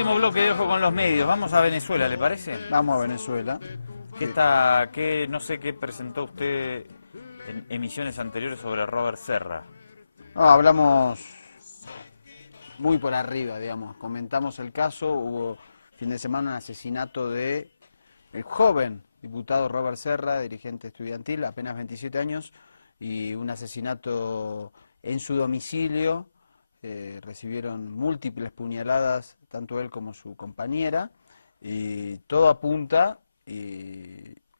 último bloque de Ojo con los Medios. Vamos a Venezuela, ¿le parece? Vamos a Venezuela. No sé qué presentó usted en emisiones anteriores sobre Robert Serra? No, hablamos muy por arriba, digamos. Comentamos el caso. Hubo fin de semana un asesinato de el joven diputado Robert Serra, dirigente estudiantil, apenas 27 años, y un asesinato en su domicilio. Recibieron múltiples puñaladas, tanto él como su compañera, y todo apunta.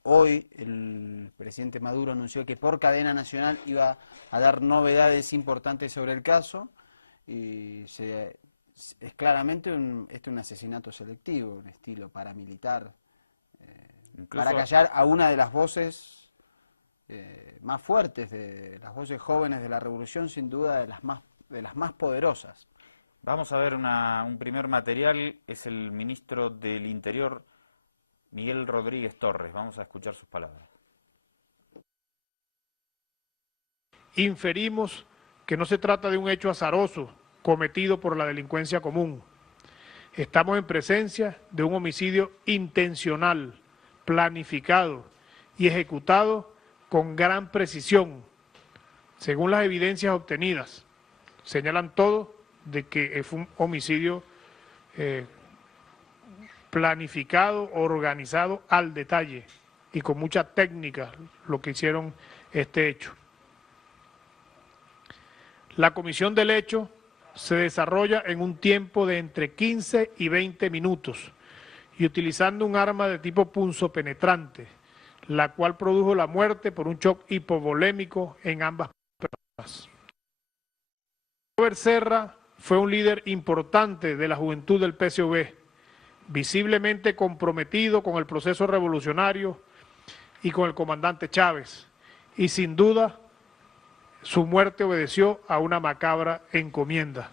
Hoy el presidente Maduro anunció que por cadena nacional iba a dar novedades importantes sobre el caso, y es claramente un asesinato selectivo, un estilo paramilitar, para Incluso, callar a una de las voces más fuertes, de las voces jóvenes de la revolución, sin duda de las más poderosas. vamos a ver un primer material. Es el ministro del Interior, Miguel Rodríguez Torres. Vamos a escuchar sus palabras. Inferimos que no se trata de un hecho azaroso cometido por la delincuencia común. Estamos en presencia de un homicidio intencional, planificado y ejecutado con gran precisión. Según las evidencias obtenidas, señalan todo de que fue un homicidio planificado, organizado al detalle y con mucha técnica lo que hicieron este hecho. La comisión del hecho se desarrolla en un tiempo de entre 15 y 20 minutos y utilizando un arma de tipo punzopenetrante, la cual produjo la muerte por un shock hipovolémico en ambas personas. Robert Serra fue un líder importante de la juventud del PSV, visiblemente comprometido con el proceso revolucionario y con el comandante Chávez, y sin duda su muerte obedeció a una macabra encomienda.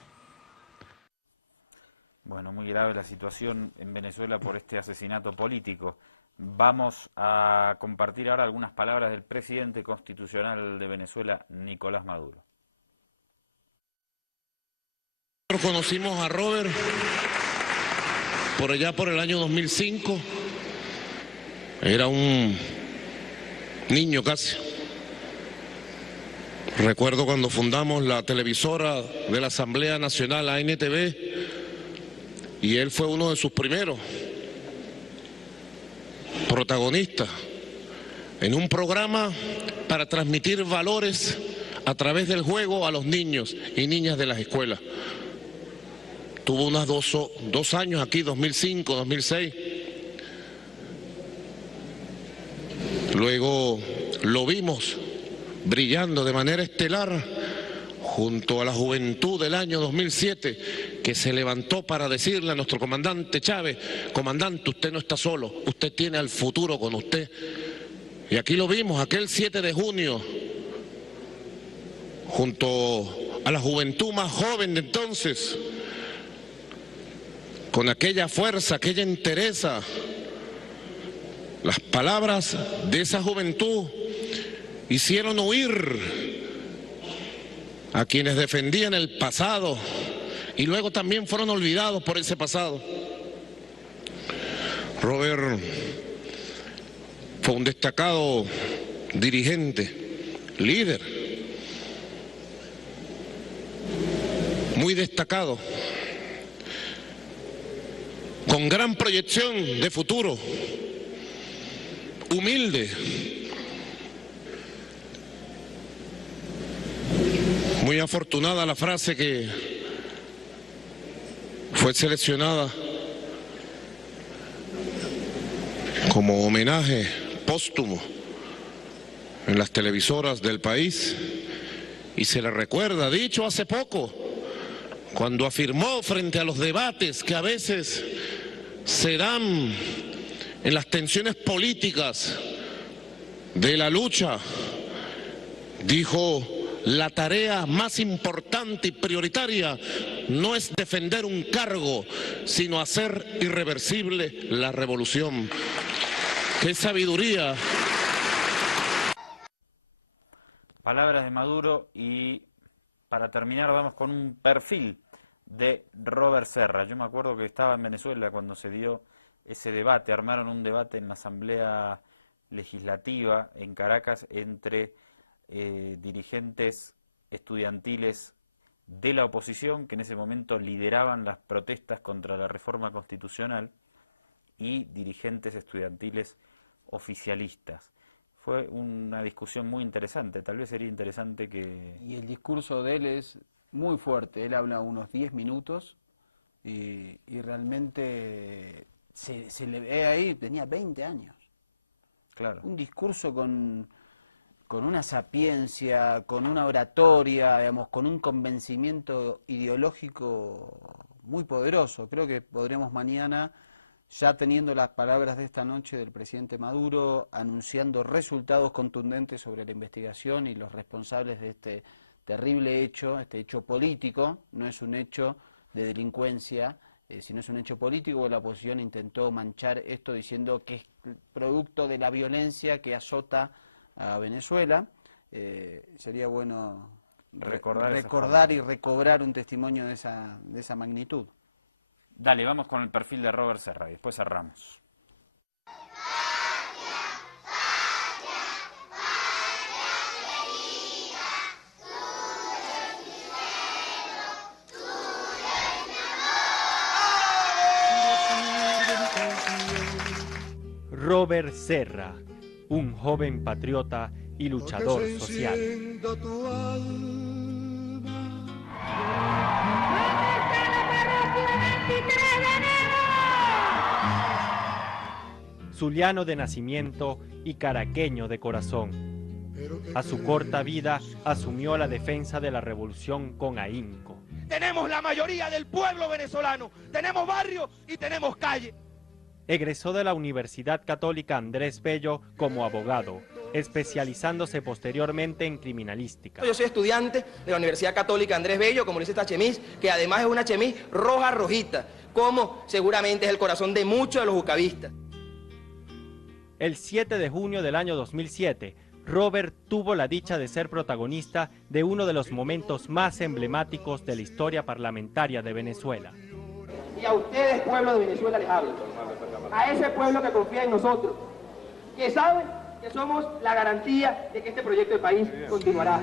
Bueno, muy grave la situación en Venezuela por este asesinato político. Vamos a compartir ahora algunas palabras del presidente constitucional de Venezuela, Nicolás Maduro. Nosotros conocimos a Robert por allá por el año 2005. Era un niño casi. Recuerdo cuando fundamos la televisora de la Asamblea Nacional, ANTV, y él fue uno de sus primeros protagonistas en un programa para transmitir valores a través del juego a los niños y niñas de las escuelas. Tuvo unos dos años aquí, 2005, 2006. Luego lo vimos brillando de manera estelar junto a la juventud del año 2007, que se levantó para decirle a nuestro comandante Chávez: comandante, usted no está solo, usted tiene al futuro con usted. Y aquí lo vimos, aquel 7 de junio, junto a la juventud más joven de entonces, con aquella fuerza, aquella entereza. Las palabras de esa juventud hicieron huir a quienes defendían el pasado y luego también fueron olvidados por ese pasado. Robert fue un destacado dirigente, líder, muy destacado, con gran proyección de futuro, humilde, muy afortunada la frase que fue seleccionada como homenaje póstumo en las televisoras del país, y se le recuerda, dicho hace poco, cuando afirmó frente a los debates que a veces se dan en las tensiones políticas de la lucha, dijo: la tarea más importante y prioritaria no es defender un cargo, sino hacer irreversible la revolución. ¡Qué sabiduría! Palabras de Maduro, y para terminar vamos con un perfil de Robert Serra. Yo me acuerdo que estaba en Venezuela cuando se dio ese debate, armaron un debate en la Asamblea Legislativa en Caracas entre dirigentes estudiantiles de la oposición, que en ese momento lideraban las protestas contra la reforma constitucional, y dirigentes estudiantiles oficialistas. Fue una discusión muy interesante, tal vez sería interesante que... Y el discurso de él es muy fuerte, él habla unos 10 minutos y realmente se le ve ahí, tenía 20 años. Claro. Un discurso con una sapiencia, con una oratoria, digamos, con un convencimiento ideológico muy poderoso. Creo que podremos mañana, ya teniendo las palabras de esta noche del presidente Maduro, anunciando resultados contundentes sobre la investigación y los responsables de este terrible hecho, este hecho político, no es un hecho de delincuencia, sino es un hecho político. La oposición intentó manchar esto diciendo que es producto de la violencia que azota a Venezuela. Sería bueno recordar y recobrar un testimonio de esa magnitud. Dale, vamos con el perfil de Robert Serra y después cerramos. Robert Serra, un joven patriota y luchador social. Zuliano de nacimiento y caraqueño de corazón. A su corta vida asumió la defensa de la revolución con ahínco. Tenemos la mayoría del pueblo venezolano, tenemos barrios y tenemos calles. Egresó de la Universidad Católica Andrés Bello como abogado, especializándose posteriormente en criminalística. Yo soy estudiante de la Universidad Católica Andrés Bello, como dice esta chemis, que además es una chemis roja rojita, como seguramente es el corazón de muchos de los jucavistas. El 7 de junio del año 2007, Robert tuvo la dicha de ser protagonista de uno de los momentos más emblemáticos de la historia parlamentaria de Venezuela. Y a ustedes, pueblo de Venezuela, les hablo. A ese pueblo que confía en nosotros, que sabe que somos la garantía de que este proyecto de país continuará.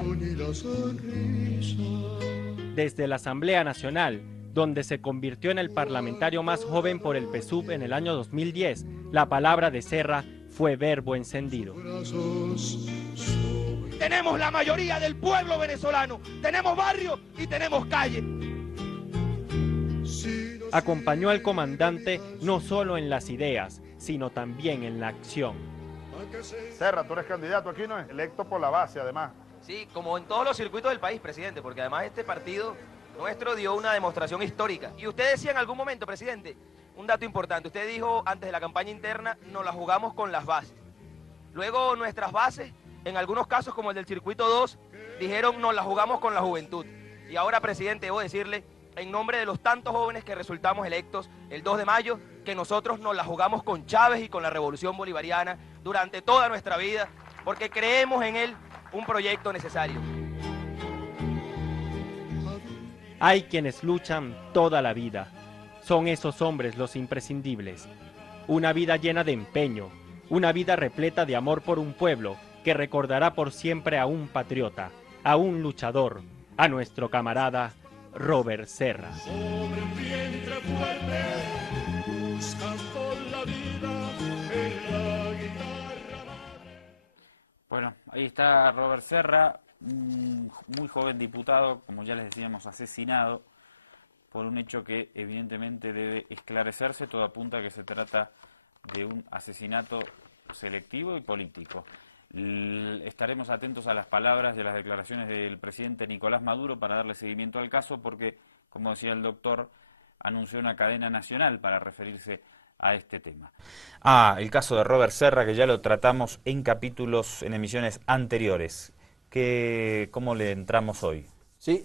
Desde la Asamblea Nacional, donde se convirtió en el parlamentario más joven por el PSUV en el año 2010, la palabra de Serra fue verbo encendido. Tenemos la mayoría del pueblo venezolano, tenemos barrios y tenemos calles. Acompañó al comandante no solo en las ideas, sino también en la acción. Serra, tú eres candidato aquí, ¿no es? Electo por la base, además. Sí, como en todos los circuitos del país, presidente, porque además este partido nuestro dio una demostración histórica. Y usted decía en algún momento, presidente, un dato importante. Usted dijo antes de la campaña interna, nos la jugamos con las bases. Luego nuestras bases, en algunos casos como el del circuito 2, dijeron nos la jugamos con la juventud. Y ahora, presidente, debo decirle, en nombre de los tantos jóvenes que resultamos electos el 2 de mayo, que nosotros nos la jugamos con Chávez y con la revolución bolivariana durante toda nuestra vida, porque creemos en él un proyecto necesario. Hay quienes luchan toda la vida. Son esos hombres los imprescindibles. Una vida llena de empeño, una vida repleta de amor por un pueblo que recordará por siempre a un patriota, a un luchador, a nuestro camarada Robert Serra. Sobre un vientre fuerte, buscando la vida en la guitarra madre. Bueno, ahí está Robert Serra, un muy joven diputado, como ya les decíamos, asesinado por un hecho que evidentemente debe esclarecerse. Todo apunta a que se trata de un asesinato selectivo y político. Estaremos atentos a las palabras y a las declaraciones del presidente Nicolás Maduro para darle seguimiento al caso porque, como decía el doctor, anunció una cadena nacional para referirse a este tema. El caso de Robert Serra, que ya lo tratamos en capítulos, en emisiones anteriores. ¿Cómo le entramos hoy? Sí,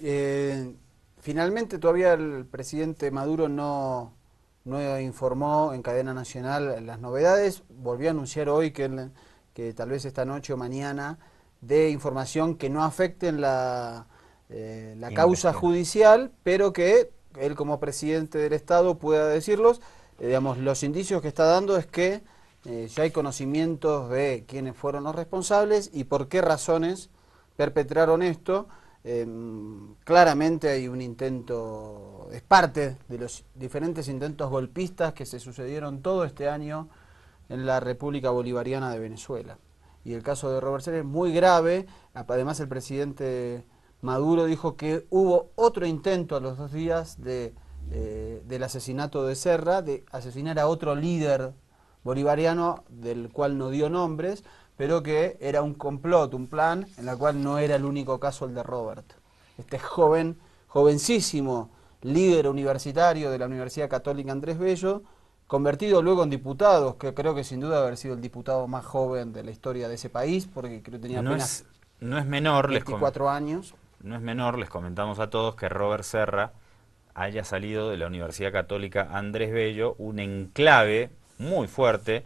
finalmente todavía el presidente Maduro no informó en cadena nacional las novedades. Volvió a anunciar hoy que tal vez esta noche o mañana dé información que no afecten la causa judicial, pero que él como presidente del Estado pueda decirlos. Digamos, los indicios que está dando es que ya hay conocimientos de quiénes fueron los responsables y por qué razones perpetraron esto. Claramente hay un intento, es parte de los diferentes intentos golpistas que se sucedieron todo este año en la República Bolivariana de Venezuela. Y el caso de Robert Serra es muy grave. Además, el presidente Maduro dijo que hubo otro intento a los 2 días del asesinato de Serra, de asesinar a otro líder bolivariano del cual no dio nombres, pero que era un complot, un plan, en el cual no era el único caso el de Robert. Este jovencísimo líder universitario de la Universidad Católica Andrés Bello, convertido luego en diputado, que creo que sin duda haber sido el diputado más joven de la historia de ese país, porque creo que tenía apenas no es menor, 24 años. No es menor, les comentamos a todos que Robert Serra haya salido de la Universidad Católica Andrés Bello, un enclave muy fuerte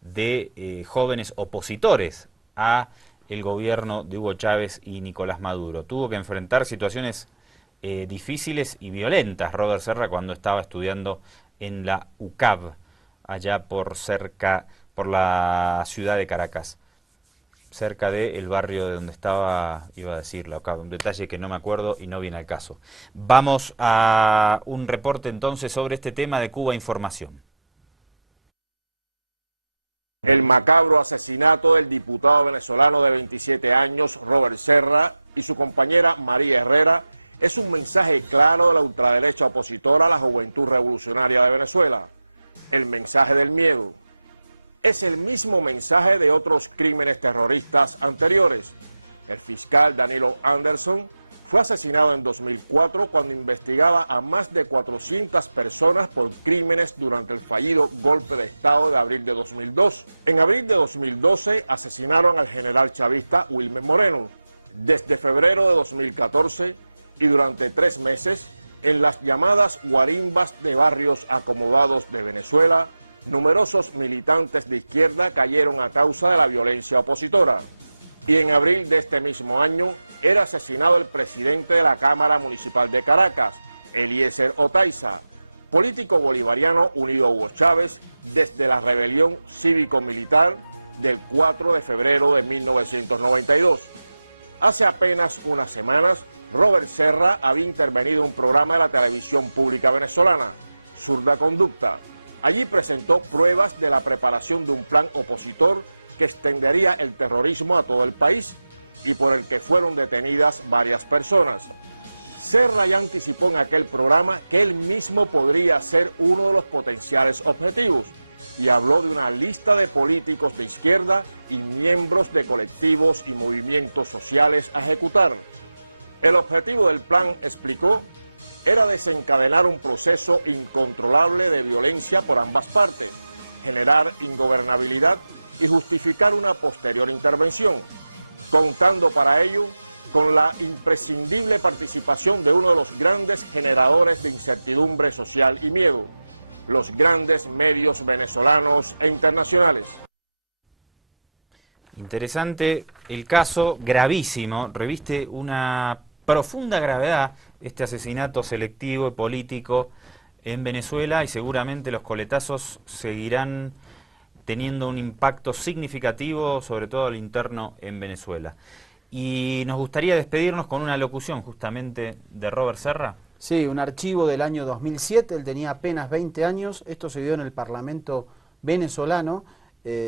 de jóvenes opositores a el gobierno de Hugo Chávez y Nicolás Maduro. Tuvo que enfrentar situaciones difíciles y violentas Robert Serra cuando estaba estudiando en la UCAB, allá por la ciudad de Caracas, cerca del barrio de donde estaba, iba a decir la UCAB, un detalle que no me acuerdo y no viene al caso. Vamos a un reporte entonces sobre este tema de Cuba Información. El macabro asesinato del diputado venezolano de 27 años, Robert Serra, y su compañera María Herrera, es un mensaje claro de la ultraderecha opositora a la juventud revolucionaria de Venezuela. El mensaje del miedo. Es el mismo mensaje de otros crímenes terroristas anteriores. El fiscal Danilo Anderson fue asesinado en 2004 cuando investigaba a más de 400 personas por crímenes durante el fallido golpe de Estado de abril de 2002. En abril de 2012 asesinaron al general chavista Wilmer Moreno. Desde febrero de 2014 y durante 3 meses, en las llamadas guarimbas de barrios acomodados de Venezuela, numerosos militantes de izquierda cayeron a causa de la violencia opositora. Y en abril de este mismo año era asesinado el presidente de la Cámara Municipal de Caracas, Eliezer Otaiza, político bolivariano unido a Hugo Chávez desde la rebelión cívico-militar del 4 de febrero de 1992. Hace apenas unas semanas, Robert Serra había intervenido en un programa de la televisión pública venezolana, Zurda Conducta. Allí presentó pruebas de la preparación de un plan opositor que extendería el terrorismo a todo el país y por el que fueron detenidas varias personas. Serra ya anticipó en aquel programa que él mismo podría ser uno de los potenciales objetivos y habló de una lista de políticos de izquierda y miembros de colectivos y movimientos sociales a ejecutar. El objetivo del plan, explicó, era desencadenar un proceso incontrolable de violencia por ambas partes, generar ingobernabilidad y justificar una posterior intervención, contando para ello con la imprescindible participación de uno de los grandes generadores de incertidumbre social y miedo, los grandes medios venezolanos e internacionales. Interesante el caso, gravísimo, reviste una profunda gravedad este asesinato selectivo y político en Venezuela y seguramente los coletazos seguirán teniendo un impacto significativo, sobre todo al interno en Venezuela. Y nos gustaría despedirnos con una locución justamente de Robert Serra. Sí, un archivo del año 2007, él tenía apenas 20 años, esto se dio en el Parlamento venezolano,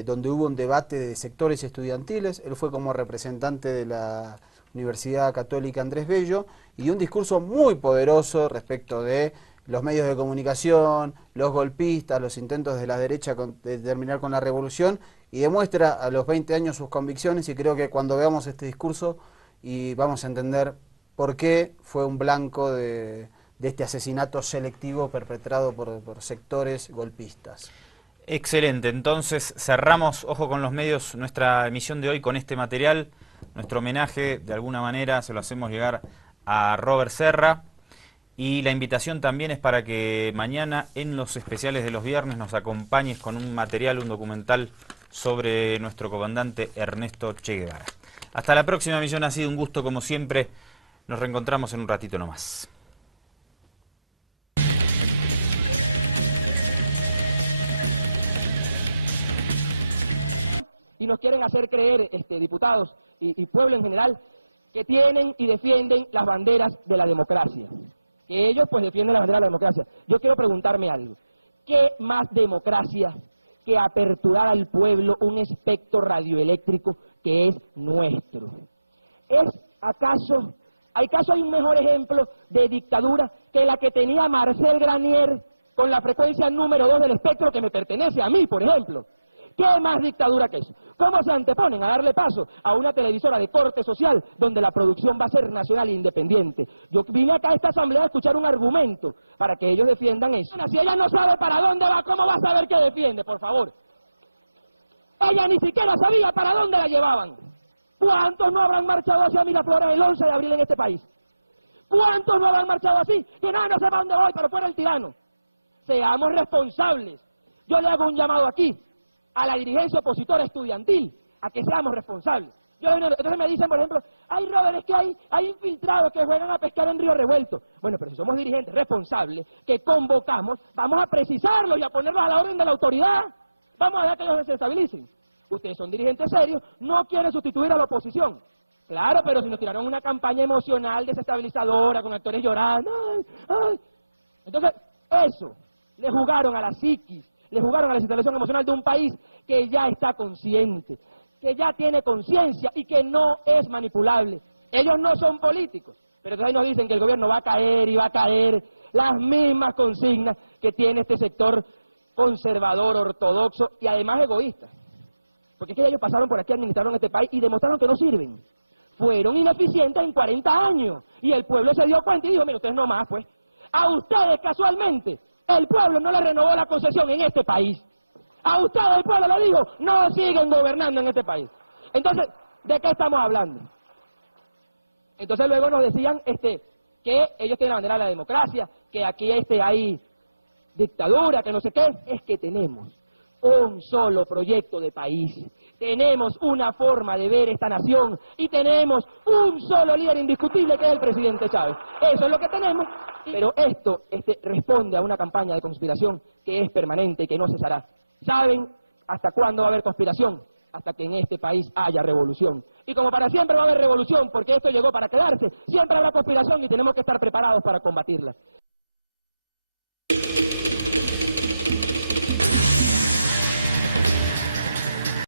donde hubo un debate de sectores estudiantiles, él fue como representante de la Universidad Católica Andrés Bello, y dio un discurso muy poderoso respecto de los medios de comunicación, los golpistas, los intentos de la derecha de terminar con la revolución, y demuestra a los 20 años sus convicciones, y creo que cuando veamos este discurso y vamos a entender por qué fue un blanco de este asesinato selectivo perpetrado por sectores golpistas. Excelente, entonces cerramos, ojo con los medios, nuestra emisión de hoy con este material, nuestro homenaje de alguna manera se lo hacemos llegar a Robert Serra. Y la invitación también es para que mañana en los especiales de los viernes nos acompañes con un material, un documental sobre nuestro comandante Ernesto Che Guevara. Hasta la próxima emisión, ha sido un gusto como siempre. Nos reencontramos en un ratito nomás. y nos quieren hacer creer, diputados y pueblo en general, que tienen y defienden las banderas de la democracia, que ellos pues defienden la bandera de la democracia. Yo quiero preguntarme algo, ¿qué más democracia que aperturar al pueblo un espectro radioeléctrico que es nuestro? ¿Acaso hay un mejor ejemplo de dictadura que la que tenía Marcel Granier con la frecuencia número 2 del espectro que me pertenece a mí, por ejemplo? ¿Qué más dictadura que eso? ¿Cómo se anteponen a darle paso a una televisora de corte social donde la producción va a ser nacional e independiente? Yo vine acá a esta asamblea a escuchar un argumento para que ellos defiendan eso. Si ella no sabe para dónde va, ¿cómo va a saber qué defiende, por favor? Ella ni siquiera sabía para dónde la llevaban. ¿Cuántos no habrán marchado hacia Miraflores el 11 de abril en este país? ¿Cuántos no habrán marchado así? Que nada, no sé para dónde voy, pero fuera el tirano. Seamos responsables. Yo le hago un llamado aquí a la dirigencia opositora estudiantil, a que seamos responsables. Entonces me dicen, por ejemplo, ay Robert, es que hay infiltrados que juegan a pescar en Río Revuelto. Bueno, pero si somos dirigentes responsables, que convocamos, vamos a precisarlos y a ponerlos a la orden de la autoridad. Vamos a dejar que ellos se estabilicen. Ustedes son dirigentes serios, no quieren sustituir a la oposición. Claro, pero si nos tiraron una campaña emocional desestabilizadora, con actores llorando, ay. Entonces, eso, le jugaron a la psiquis, le jugaron a la situación emocional de un país que ya está consciente, que ya tiene conciencia y que no es manipulable. Ellos no son políticos, pero entonces ahí nos dicen que el gobierno va a caer y va a caer las mismas consignas que tiene este sector conservador, ortodoxo y además egoísta. Porque es que ellos pasaron por aquí, administraron este país y demostraron que no sirven. Fueron ineficientes en 40 años y el pueblo se dio cuenta y dijo, mira, ustedes no más, pues. A ustedes, casualmente, el pueblo no le renovó la concesión en este país. A ustedes el pueblo le dijo, no siguen gobernando en este país. Entonces, ¿de qué estamos hablando? Entonces luego nos decían que ellos tienen la bandera de la democracia, que aquí hay dictadura, que no sé qué. Es que tenemos un solo proyecto de país, tenemos una forma de ver esta nación y tenemos un solo líder indiscutible que es el presidente Chávez. Eso es lo que tenemos, pero esto responde a una campaña de conspiración que es permanente y que no cesará. ¿Saben hasta cuándo va a haber conspiración? Hasta que en este país haya revolución. Y como para siempre va a haber revolución, porque esto llegó para quedarse, siempre habrá conspiración y tenemos que estar preparados para combatirla.